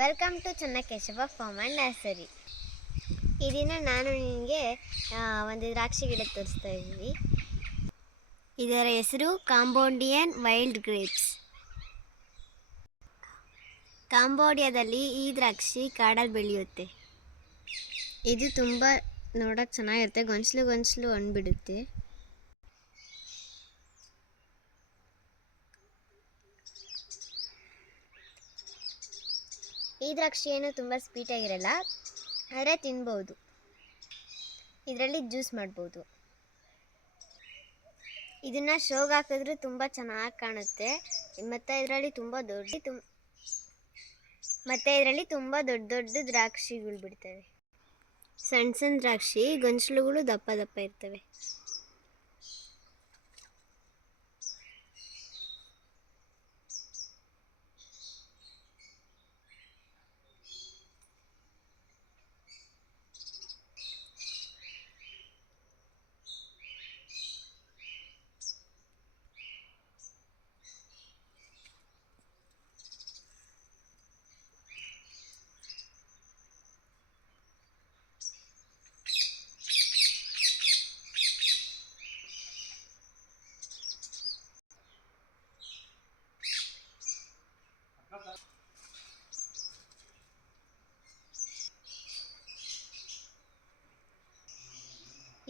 Welcome to Chennakeshava farm and nursery. ಈ ದಿನ ನಾನು ನಿಮಗೆ ಒಂದು ದ್ರಾಕ್ಷಿ ಗಿಡ ತೋರಿಸ್ತಾ ಇದ್ದೀವಿ. ಇದರ ಹೆಸರು ಕಾಂಬೋಡಿಯನ್ ವೈಲ್ಡ್ ಗ್ರೇಪ್ಸ್. ಕಾಂಬೋಡಿಯಾದಲ್ಲಿ ಈ ದ್ರಾಕ್ಷಿ ಕಾಡಲ್ಲಿ ಬೆಳೆಯುತ್ತೆ. ಇದು ತುಂಬ ನೋಡೋಕ್ಕೆ ಚೆನ್ನಾಗಿರುತ್ತೆ, ಗೊಂಚಲು ಹಣ್ಣು ಬಿಡುತ್ತೆ. ಈ ದ್ರಾಕ್ಷಿ ಏನು ತುಂಬ ಸ್ವೀಟಾಗಿರಲ್ಲ, ಆದರೆ ತಿನ್ಬೋದು. ಇದರಲ್ಲಿ ಜ್ಯೂಸ್ ಮಾಡ್ಬೋದು. ಇದನ್ನು ಶೋಗೆ ಹಾಕಿದ್ರೆ ತುಂಬ ಚೆನ್ನಾಗಿ ಕಾಣುತ್ತೆ. ಮತ್ತು ಇದರಲ್ಲಿ ತುಂಬ ದೊಡ್ಡ ದ್ರಾಕ್ಷಿಗಳು ಬಿಡ್ತವೆ. ಸಣ್ಣ ದ್ರಾಕ್ಷಿ ಗೊಂಚಲುಗಳು ದಪ್ಪ ಇರ್ತವೆ.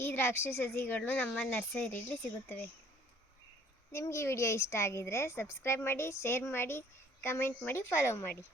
ಈ ದ್ರಾಕ್ಷಿ ಸಸಿಗಳು ನಮ್ಮ ನರ್ಸರಿಯಲ್ಲಿ ಸಿಗುತ್ತವೆ. ನಿಮಗೆ ಈ ವಿಡಿಯೋ ಇಷ್ಟ ಆಗಿದ್ರೆ ಸಬ್ಸ್ಕ್ರೈಬ್ ಮಾಡಿ, ಶೇರ್ ಮಾಡಿ, ಕಮೆಂಟ್ ಮಾಡಿ, ಫಾಲೋ ಮಾಡಿ.